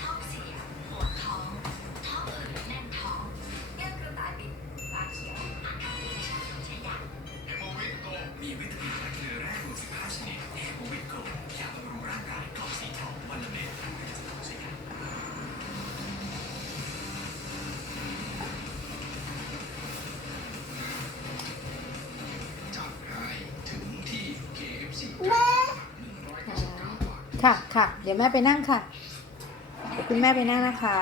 ท้องเสียปวดท้องท้องอืดแน่นท้องแก้มกระต่ายบินตาเขียวอาการนี้ใช้ยาเอโปวิทโกมีวิตามินและเกลือแร่รวม15ชนิดเอโปวิทโกยาบำรุงร่างกายกล่องสีทองวันละเม็ดผู้ผลิตจะต้องใช้ยาจัดให้ถึงที่ KFC 199 บาทค่ะค่ะ เดี๋ยวแม่ไปนั่งค่ะเดี๋ยวคุณแม่ไปนั่งนะคะ